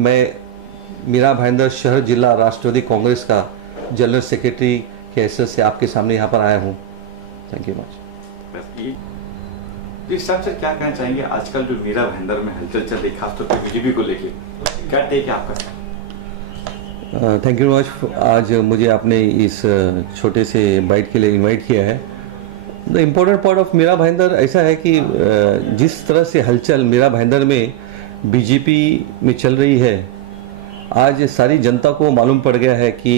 मैं मीरा भाईंदर शहर जिला राष्ट्रवादी कांग्रेस का जनरल सेक्रेटरी के हैसियत से आपके सामने यहाँ पर आया हूँ। Thank you much. इस हिसाब से क्या कहना चाहेंगे, आजकल जो मीरा भाईंदर में हलचल चल रही खासतौर पर बीजेपी को लेके, क्या टेक है आपका? Thank you much. आज मुझे आपने इस छोटे से बाइट के लिए इनवाइट किया है। The important part of Mira Bhayandar ऐसा है कि जिस तरह से हलचल मीरा भाईंदर में बीजेपी में चल रही है, आज सारी जनता को मालूम पड़ गया है कि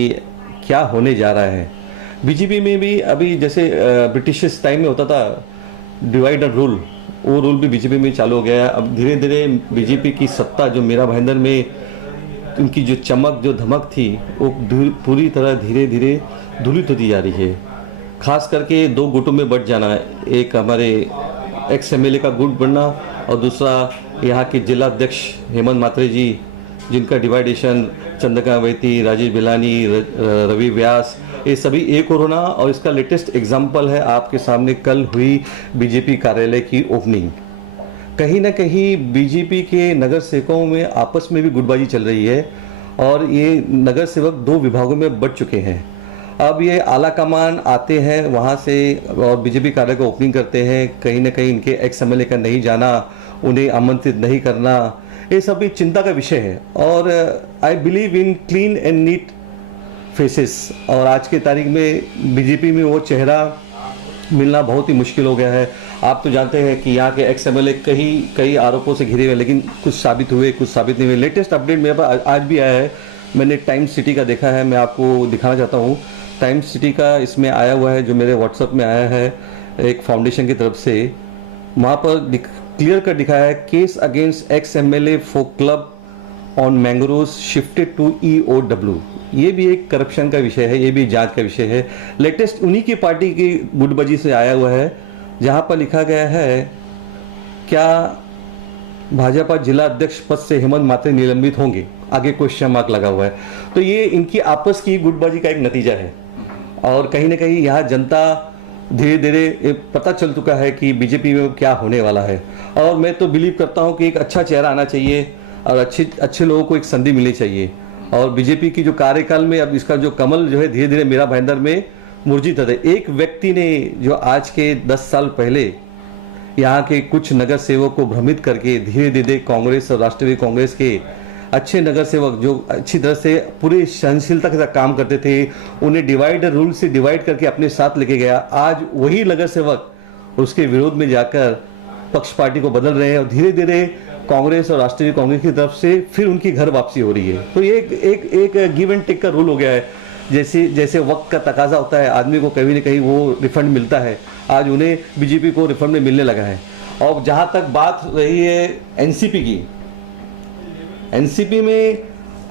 क्या होने जा रहा है। बीजेपी में भी अभी जैसे ब्रिटिश टाइम में होता था डिवाइड एंड रूल, वो रूल भी बीजेपी में चालू हो गया है। अब धीरे धीरे बीजेपी की सत्ता जो मीरा भाईंदर में उनकी जो चमक जो धमक थी वो पूरी तरह धीरे धीरे धूलित होती जा रही है। खास करके दो गुटों में बंट जाना, एक हमारे एक्स एमएलए का गुट बनना और दूसरा यहाँ के जिला अध्यक्ष हेमंत मात्रे जी, जिनका डिवाइडेशन चंद्रका वैती, राजेश बिलानी, रवि व्यास, ये सभी एक और होना। और इसका लेटेस्ट एग्जाम्पल है आपके सामने कल हुई बीजेपी कार्यालय की ओपनिंग। कहीं ना कहीं बीजेपी के नगर सेवकों में आपस में भी गुटबाजी चल रही है और ये नगर सेवक दो विभागों में बंट चुके हैं। अब ये आला कमान आते हैं वहाँ से और बीजेपी कार्यालय को ओपनिंग करते हैं। कहीं ना कहीं इनके एक्स एमएलए का नहीं जाना, उन्हें आमंत्रित नहीं करना, ये सभी चिंता का विषय है। और I believe in clean and neat faces. और आज के तारीख में बीजेपी में वो चेहरा मिलना बहुत ही मुश्किल हो गया है। आप तो जानते हैं कि यहाँ के एक्स एमएलए कई आरोपों से घिरे हुए, लेकिन कुछ साबित हुए, कुछ साबित नहीं हुए। लेटेस्ट अपडेट मेरे पास आज भी आया है, मैंने टाइम्स सिटी का देखा है, मैं आपको दिखाना चाहता हूँ। टाइम्स सिटी का इसमें आया हुआ है, जो मेरे व्हाट्सएप में आया है एक फाउंडेशन की तरफ से। वहाँ पर क्लियर कर दिखाया है, case against ex MLA for club on mangrove shifted to EOW। ये भी एक करप्शन का विषय है, ये भी जांच का विषय है। लेटेस्ट उन्हीं की पार्टी की गुटबाजी से आया हुआ है, जहाँ पर लिखा गया है क्या भाजपा जिला अध्यक्ष पद से हेमंत मात्रे निलंबित होंगे, आगे क्वेश्चन मार्क लगा हुआ है। तो ये इनकी आपस की गुटबाजी का एक नतीजा है। और कहीं ना कहीं यहाँ जनता धीरे धीरे पता चल चुका है कि बीजेपी में क्या होने वाला है। और मैं तो बिलीव करता हूँ कि एक अच्छा चेहरा आना चाहिए और अच्छे लोगों को एक संधि मिलनी चाहिए। और बीजेपी की जो कार्यकाल में अब इसका जो कमल जो है धीरे धीरे मीरा भाईंदर में मुरझित है। एक व्यक्ति ने जो आज के 10 साल पहले यहाँ के कुछ नगर सेवक को भ्रमित करके धीरे धीरे कांग्रेस और राष्ट्रवादी कांग्रेस के अच्छे नगर सेवक जो अच्छी तरह से पूरी सहनशीलता के साथ काम करते थे, उन्हें डिवाइड रूल से डिवाइड करके अपने साथ लेके गया। आज वही नगर सेवक उसके विरोध में जाकर पक्ष पार्टी को बदल रहे हैं और धीरे धीरे कांग्रेस और राष्ट्रीय कांग्रेस की तरफ से फिर उनकी घर वापसी हो रही है। तो ये एक गिव एंड टेक का रूल हो गया है। जैसे वक्त का तकाजा होता है, आदमी को कहीं ना कहीं वो रिफंड मिलता है। आज उन्हें बीजेपी को रिफंड में मिलने लगा है। और जहाँ तक बात रही है एनसीपी की, एनसीपी में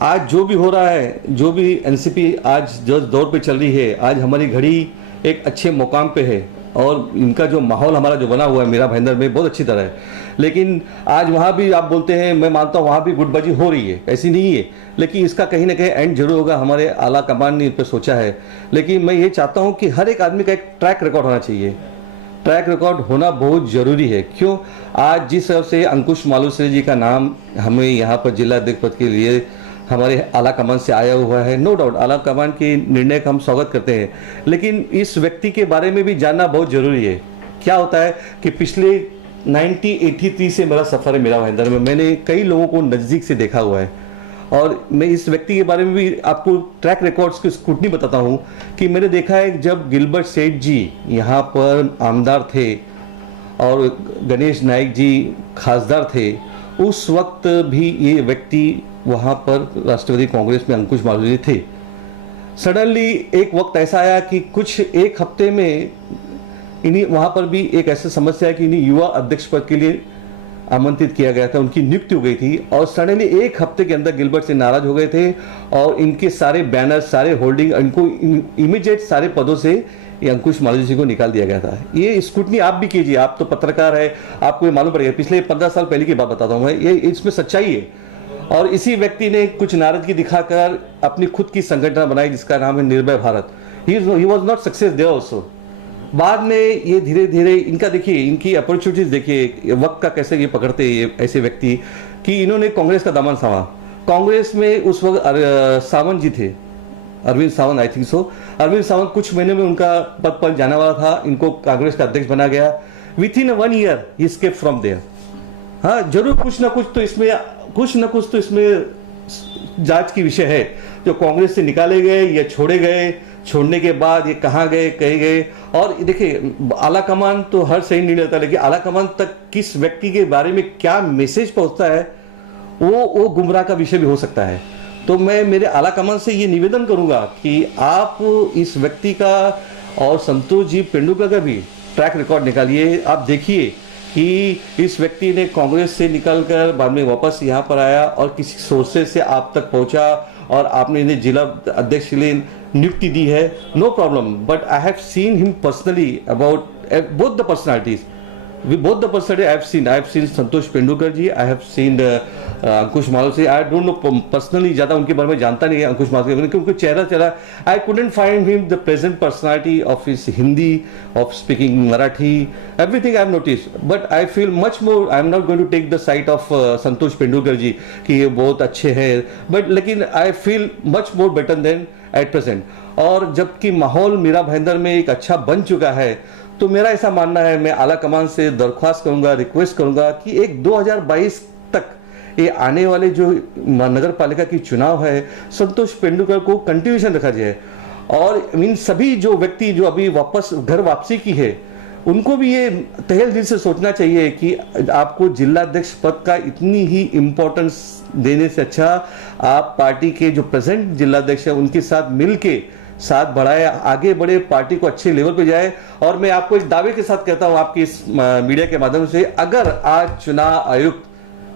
आज जो भी हो रहा है, जो भी एनसीपी आज जो दौर पे चल रही है, आज हमारी घड़ी एक अच्छे मुकाम पे है और इनका जो माहौल हमारा जो बना हुआ है मीरा भाईंदर में बहुत अच्छी तरह है। लेकिन आज वहाँ भी आप बोलते हैं, मैं मानता हूँ वहाँ भी गुटबाजी हो रही है, ऐसी नहीं है, लेकिन इसका कहीं ना कहीं एंड जरूर होगा। हमारे आला कमान ने इस पर सोचा है। लेकिन मैं ये चाहता हूँ कि हर एक आदमी का एक ट्रैक रिकॉर्ड होना चाहिए। ट्रैक रिकॉर्ड होना बहुत ज़रूरी है। क्यों? आज जिस तरह से अंकुश मालूसरे जी का नाम हमें यहाँ पर जिला अध्यक्ष पद के लिए हमारे आला कमान से आया हुआ है, नो डाउट आला कमान के निर्णय का हम स्वागत करते हैं, लेकिन इस व्यक्ति के बारे में भी जानना बहुत ज़रूरी है। क्या होता है कि पिछले 1983 से मेरा सफ़र है मीरा भाईंदर में, मैंने कई लोगों को नज़दीक से देखा हुआ है और मैं इस व्यक्ति के बारे में भी आपको ट्रैक रिकॉर्ड्स की स्क्रूटनी बताता हूँ कि मैंने देखा है जब गिलबर्ट सेठ जी यहाँ पर आमदार थे और गणेश नाइक जी खासदार थे, उस वक्त भी ये व्यक्ति वहाँ पर राष्ट्रवादी कांग्रेस में अंकुश मालूसरे थे। सडनली एक वक्त ऐसा आया कि कुछ एक हफ्ते में इन्हीं वहाँ पर भी एक ऐसा समस्या है कि इन्हीं युवा अध्यक्ष पद के लिए आमंत्रित किया गया था, उनकी नियुक्ति हो गई थी और सडनली एक हफ्ते के अंदर गिलबर्ट से नाराज हो गए थे और इनके सारे बैनर, सारे होल्डिंग, इनको इमीडिएट सारे पदों से ये अंकुश मालूसरे जी को निकाल दिया गया था। ये स्क्रूटनी आप भी कीजिए, आप तो पत्रकार है, आपको ये मालूम पड़ेगा। पिछले 15 साल पहले की बात बताता हूँ मैं, ये इसमें सच्चाई है। और इसी व्यक्ति ने कुछ नाराजगी दिखाकर अपनी खुद की संगठन बनाई जिसका नाम है Nirbhay Bharat. He was not success there also. बाद में ये धीरे धीरे इनका देखिए, इनकी अपॉर्चुनिटीज देखिए, वक्त का कैसे ये पकड़ते ये ऐसे व्यक्ति कि इन्होंने कांग्रेस का दामन थामा कांग्रेस में उस वक्त सावंत जी थे, Arvind Sawant, I think so. Arvind Sawant कुछ महीने में उनका पद पर जाने वाला था, इनको कांग्रेस का अध्यक्ष बना गया। Within 1 year he escaped from there. हाँ, जरूर कुछ ना कुछ तो इसमें जांच की विषय है। जो कांग्रेस से निकाले गए या छोड़े गए, छोड़ने के बाद ये कहाँ गए, कहे गए। और देखिए, आला कमान तो हर सही नहीं लेता, लेकिन आला कमान तक किस व्यक्ति के बारे में क्या मैसेज पहुंचता है वो गुमराह का विषय भी हो सकता है। तो मैं मेरे आला कमान से ये निवेदन करूंगा कि आप इस व्यक्ति का और संतोष जी पेंडुलकर का भी ट्रैक रिकॉर्ड निकालिए। आप देखिए कि इस व्यक्ति ने कांग्रेस से निकलकर बाद में वापस यहाँ पर आया और किसी सोर्सेज से आप तक पहुंचा और आपने इन्हें जिला अध्यक्ष के लिए नियुक्ति दी है, no problem. But I have seen him personally about both the personalities. With both the personality I have seen Santosh Pendulkar ji, I have seen Ankush Malviya. I don't know personally, ज़्यादा उनके बारे में जानता नहीं है अंकुश मालवीय के, क्योंकि चेहरा I couldn't find him the present personality of his Hindi, of speaking Marathi, everything I have noticed. But I feel much more, I am not going to take the side of संतोष पेंडुलकर जी कि ये बहुत अच्छे हैं, but लेकिन I feel much more better than at present. और जबकि माहौल मीरा भाईंदर में एक अच्छा बन चुका है, तो मेरा ऐसा मानना है, मैं आला कमान से दरख्वास्त करूंगा, रिक्वेस्ट करूंगा कि एक 2022 तक ये आने वाले जो नगर पालिका की चुनाव है, संतोष पेंडुलकर को कंटिन्यूशन रखा जाए। और इन सभी जो व्यक्ति जो अभी वापस घर वापसी की है, उनको भी ये तहेल दिल से सोचना चाहिए कि आपको जिला अध्यक्ष पद का इतनी ही इम्पोर्टेंस देने से अच्छा आप पार्टी के जो प्रेजेंट जिला अध्यक्ष है उनके साथ मिलके साथ बढ़ाए, आगे बढ़े, पार्टी को अच्छे लेवल पे जाए। और मैं आपको एक दावे के साथ कहता हूं आपकी इस मीडिया के माध्यम से, अगर आज चुनाव आयुक्त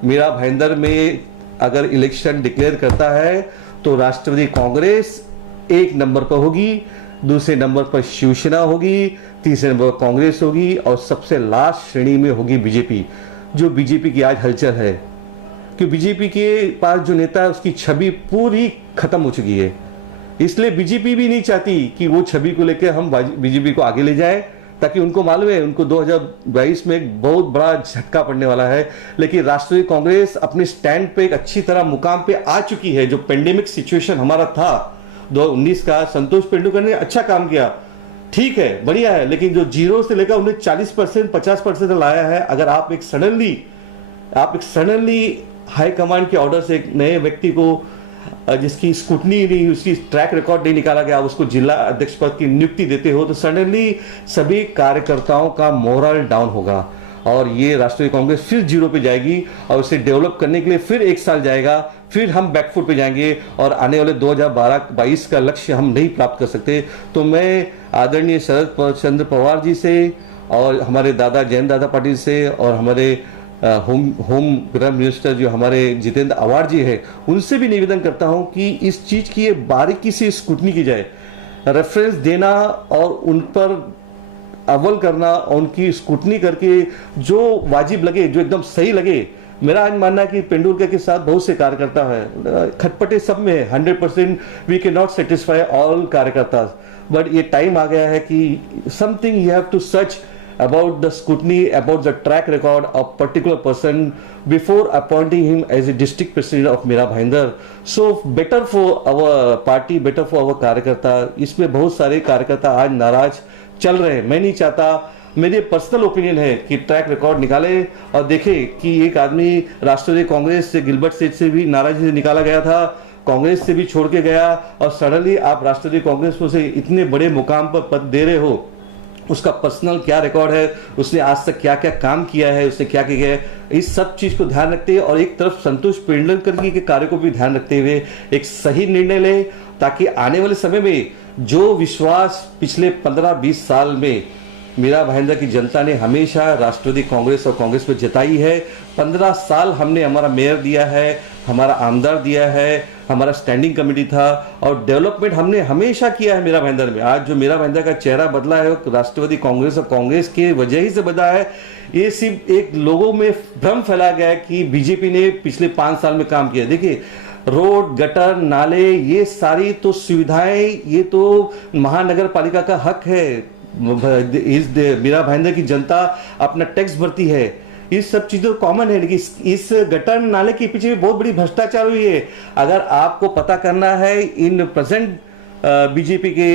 मीरा भाईंदर में अगर इलेक्शन डिक्लेयर करता है तो राष्ट्रवादी कांग्रेस 1 नंबर पर होगी, दूसरे नंबर पर शिवसेना होगी, तीसरे नंबर पर कांग्रेस होगी और सबसे लास्ट श्रेणी में होगी बीजेपी। जो बीजेपी की आज हलचल है, कि बीजेपी के पास जो नेता है उसकी छवि पूरी खत्म हो चुकी है। इसलिए बीजेपी भी नहीं चाहती कि वो छवि को लेकर हम बीजेपी को आगे ले जाएं, ताकि उनको मालूम है उनको 2022 में एक बहुत बड़ा झटका पड़ने वाला है। लेकिन राष्ट्रीय कांग्रेस अपने स्टैंड पे एक अच्छी तरह मुकाम पे आ चुकी है। जो पेंडेमिक सिचुएशन हमारा था 2019 का, संतोष पेंडुलकर ने अच्छा काम किया, ठीक है, बढ़िया है। लेकिन जो 0 से लेकर उन्हें 40% 50% लाया है। अगर आप एक सडनली हाई कमांड के ऑर्डर से एक नए व्यक्ति को जिसकी स्कूटनी नहीं, उसकी ट्रैक रिकॉर्ड नहीं निकाला गया, उसको जिला अध्यक्ष पद की नियुक्ति देते हो, तो सडनली सभी कार्यकर्ताओं का मोरल डाउन होगा और ये राष्ट्रीय कांग्रेस फिर 0 पे जाएगी और उसे डेवलप करने के लिए फिर 1 साल जाएगा, फिर हम बैकफुट पे जाएंगे और आने वाले 2022 का लक्ष्य हम नहीं प्राप्त कर सकते। तो मैं आदरणीय शरद चंद्र पवार जी से और हमारे दादा जयंत दादा पाटिल से और हमारे होम गृह मिनिस्टर जो हमारे जितेंद्र आवाड़ जी है, उनसे भी निवेदन करता हूं कि इस चीज की बारीकी से स्क्रूटनी की जाए, रेफरेंस देना और उन पर अव्वल करना और उनकी स्क्रूटनी करके जो वाजिब लगे, जो एकदम सही लगे। मेरा आज मानना है कि पेंडुलकर के साथ बहुत से कार्यकर्ता है, खटपटे सब में है, 100% we can not satisfy all कार्यकर्ता, बट ये टाइम आ गया है कि something you have to search about the scrutiny, about the track record of particular person before appointing him as a district president of Mira Bhainder. So better for our party, better for our कार्यकर्ता। इसमें बहुत सारे कार्यकर्ता आज नाराज चल रहे हैं। मैं नहीं चाहता, मेरी पर्सनल ओपिनियन है कि ट्रैक रिकॉर्ड निकाले और देखे कि एक आदमी राष्ट्रीय कांग्रेस से गिलबर्ट सीट से भी नाराजगी से निकाला गया था, कांग्रेस से भी छोड़ के गया और सडनली आप राष्ट्रीय कांग्रेस को से इतने बड़े मुकाम पर पद दे रहे हो। उसका पर्सनल क्या रिकॉर्ड है, उसने आज तक क्या क्या काम किया है, उसने क्या किया है, इस सब चीज को ध्यान रखते हुए और एक तरफ संतोष पेंडुलकर के कार्य को भी ध्यान रखते हुए एक सही निर्णय ले, ताकि आने वाले समय में जो विश्वास पिछले 15-20 साल में मीरा भाईंदर की जनता ने हमेशा राष्ट्रवादी कांग्रेस और कांग्रेस पर जताई है। 15 साल हमने हमारा मेयर दिया है, हमारा आमदार दिया है, हमारा स्टैंडिंग कमेटी था और डेवलपमेंट हमने हमेशा किया है मीरा भाईंदर में। आज जो मीरा भाईंदर का चेहरा बदला है वो राष्ट्रवादी कांग्रेस और कांग्रेस के वजह ही से बदला है। ये सिर्फ एक लोगों में भ्रम फैला गया है कि बीजेपी ने पिछले 5 साल में काम किया। देखिए, रोड, गटर, नाले, ये सारी तो सुविधाएं, ये तो महानगर पालिका का हक है। मीरा भाईंदर की जनता अपना टैक्स भरती है, इस सब चीज़ों कॉमन है, लेकिन इस गटर नाले के पीछे भी बहुत बड़ी भ्रष्टाचार हुई है। अगर आपको पता करना है इन प्रेजेंट बीजेपी के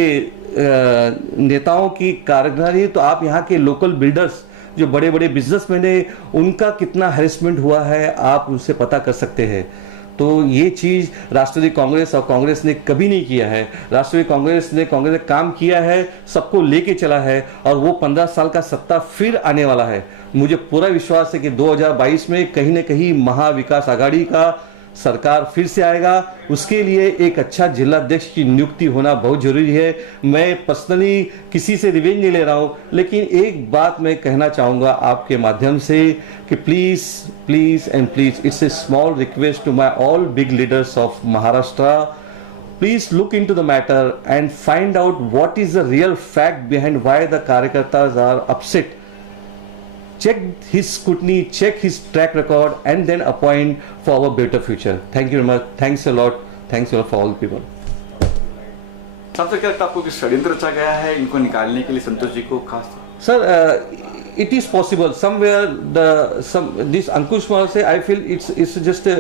नेताओं की कारगुजारी, तो आप यहाँ के लोकल बिल्डर्स जो बड़े बड़े बिजनेसमैन है उनका कितना हैरेसमेंट हुआ है आप उनसे पता कर सकते हैं। तो ये चीज़ राष्ट्रवादी कांग्रेस और कांग्रेस ने कभी नहीं किया है। राष्ट्रवादी कांग्रेस ने काम किया है, सबको लेके चला है, और वो 15 साल का सत्ता फिर आने वाला है। मुझे पूरा विश्वास है कि 2022 में कहीं न कहीं महाविकास आघाड़ी का सरकार फिर से आएगा। उसके लिए एक अच्छा जिलाध्यक्ष की नियुक्ति होना बहुत जरूरी है। मैं पर्सनली किसी से रिवेंज नहीं ले रहा हूं, लेकिन एक बात मैं कहना चाहूंगा आपके माध्यम से कि please please and please, it's a small request to my all big leaders of Maharashtra, please look into the matter and find out what is the real fact behind why the Karyakartas are upset. Check his scrutiny, check his track record, and then appoint for our better future. Thank you very much. Thanks a lot. Thanks a lot for all the people. सबसे क्या लगता है आपको कि षड्यंत्र रचा गया है इनको निकालने के लिए संतोष जी को खास? Sir, it is possible. Somewhere this Ankush Kumar say, I feel it's just a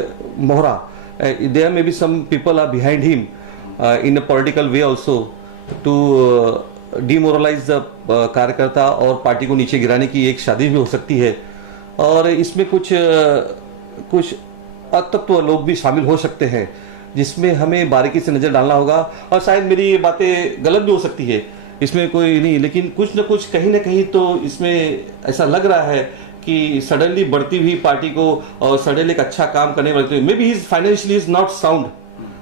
mohra. There may be some people are behind him in a political way also to demoralize the कार्यकर्ता और party को नीचे गिराने की एक साजिश भी हो सकती है। और इसमें कुछ अतत्व लोग भी शामिल हो सकते हैं, जिसमें हमें बारीकी से नज़र डालना होगा। और शायद मेरी ये बातें गलत भी हो सकती है, इसमें कोई नहीं, लेकिन कुछ न कुछ कहीं ना कहीं तो इसमें ऐसा लग रहा है कि सडनली बढ़ती हुई पार्टी को और सडनली एक अच्छा काम करने वाले, maybe his financially is not sound,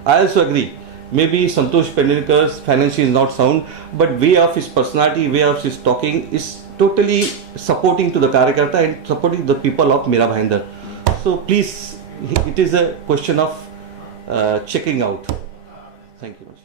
I also agree. Maybe Santosh Pendulkar's financially is not sound, but way of his personality, way of his talking is totally supporting to the Karyakarta and supporting the people of Mera Bhayandar. So please, it is a question of checking out. Thank you.